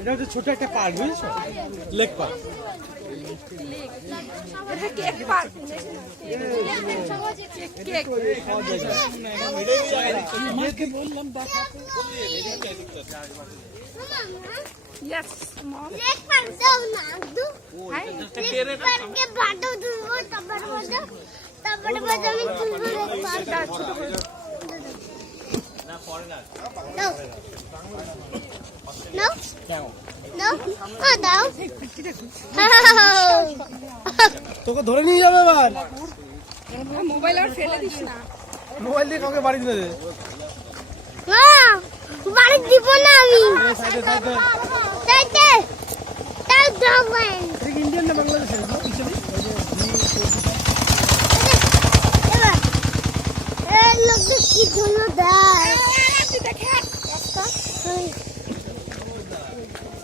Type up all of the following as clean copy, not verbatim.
এটা হচ্ছে ছোট একটা পার্ক, বুঝেছো? Lake park. Cake park. Cake বললাম দেখাতে। Yes, mom. Lek park daw na ando. Lek park ke bado dugo tabar bado min tulbo lek park da choto kore. Na pore na. No. No? No? Ah, দাও। তোকে ধরে নিয়ে যাবে এবার। Mobile আর ফেলে this না। মোবাইল দিয়ে কাউকে বাড়ি দিতে দে। না, বাড়ি দিব না আমি। সাইডে সাইডে। সাইডে। তাও যাবেন। ঠিক ইন্ডিয়ান না বাংলাদেশের? এবার এই লোক কি জন্য দেয়? দেখে রাস্তা।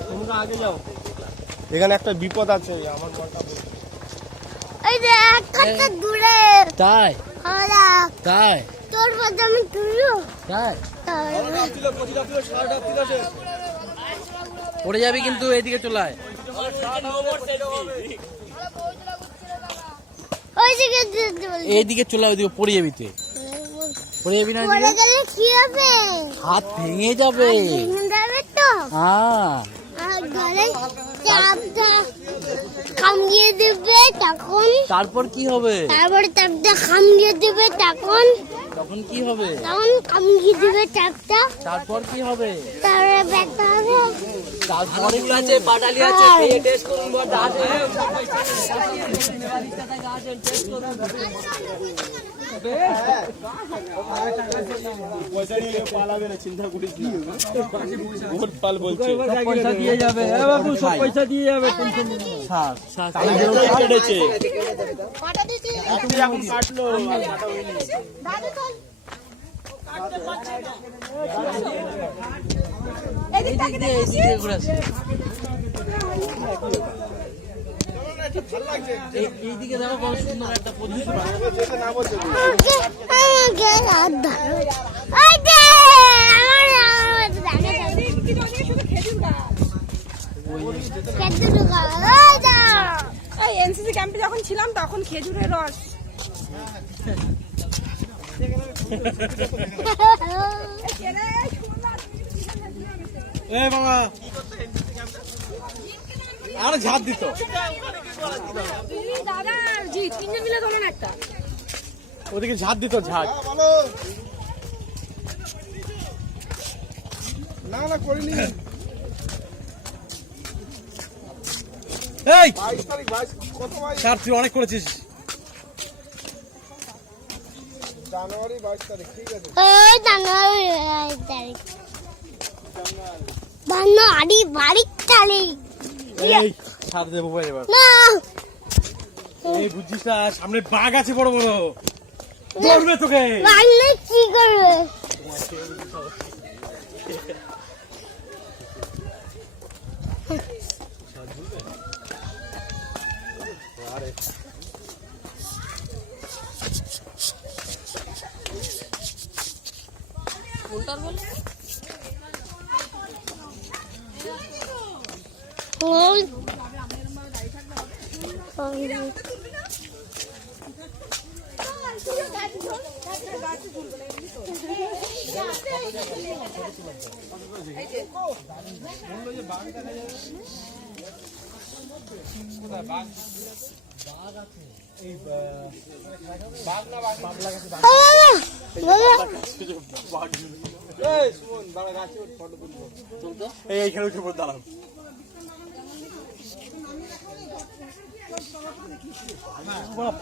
তোমরা আগে যাও। এখানে একটা বিপদ আছে, আমার ঘরটা বল। এই যে একটা দূরে। তাই ওরা তাই তোর বাদ আমি তুলো। তাই তাই পড়ে যাবি কিন্তু এইদিকে চলায়। ওই দিকে যেতে বলি। এইদিকে চলা, ওইদিকে পড়ে যাবি তুই। পড়ে যাবি না পড়ে এদিকে? গেলে কি হবে? হাত ভেঙে যাবে। ভেঙে যাবে তো। হ্যাঁ আর গলে চাপটা খামিয়ে দেবে তখন। তারপর কি হবে? তারপরে চাপটা খামিয়ে দেবে তখন। তখন কি হবে? তখন খামিয়ে দেবে চাপটা। তারপর কি হবে? তারপরে ব্যথা হবে। তারপরে আছে পাটালি আছে, খেয়ে টেস্ট করুন। পয়সা নিয়ে পালাবে না, চিন্তা করিস না। ভোট পাল বলছে পয়সা দিয়ে যাবে। বাবু সব পয়সা দিয়ে যাবে, টেনশন নেই। কেটেছে পাটা দিতে এখন কাটলো। দাদু চল। এইদিকে দিয়ে ঘুরে আসি। এইদিকে দেখো বড় সুন্দর একটা পজিশন আছে। আমাকে হাত ধরো। ওই যে আমার দেখা যাবে। শুধু খেজুর গাছ। খেতে ঢোকা। ওই যা। এই এনসিসি ক্যাম্পে যখন ছিলাম তখন খেজুরের রস। এ বাবা আর ঝাঁপ দিত। দাদা জি তিনজন মিলে তোলেন একটা। ওদিকে ঝাঁপ দিত, ঝাঁক। না না করিনি। এই স্যার তুই অনেক করেছিস। জানুয়ারি 22 তারিখ, ঠিক আছে। ওই জানুয়ারি 22 তারিখ। জানুয়ারি 22 তারিখ। এই ছাড় দে মোবাইল এবার। না এই বুঝছিস না, সামনে বাঘ আছে বড় বড়, ধরবে তোকে। বাংলা কি করবে? ওই এইখানে উঠে পড়ে দাঁড়াও।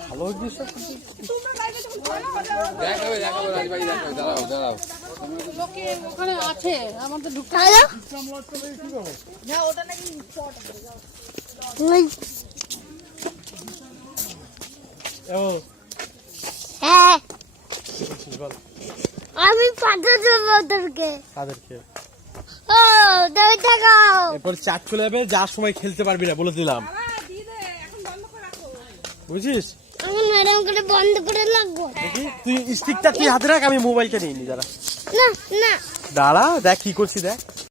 ভালো দৃশ্য। ওখানে আছে আমাদের ঢুকতে। হ্যালো হ্যাঁ আমি পাঠা দেবো ওদেরকে। তাদেরকে ও তুমি থাকাও। এরপর চাপ চলে যাবে, যার সময় খেলতে পারবি না বলে দিলাম, বুঝিস? আমি ম্যাডাম করে বন্ধ করে লাগবো। দেখি তুই স্টিকটা তুই হাতে রাখ, আমি মোবাইলটা নিয়ে নি। দাঁড়া না না দাঁড়া, দেখ কি করছি দেখ।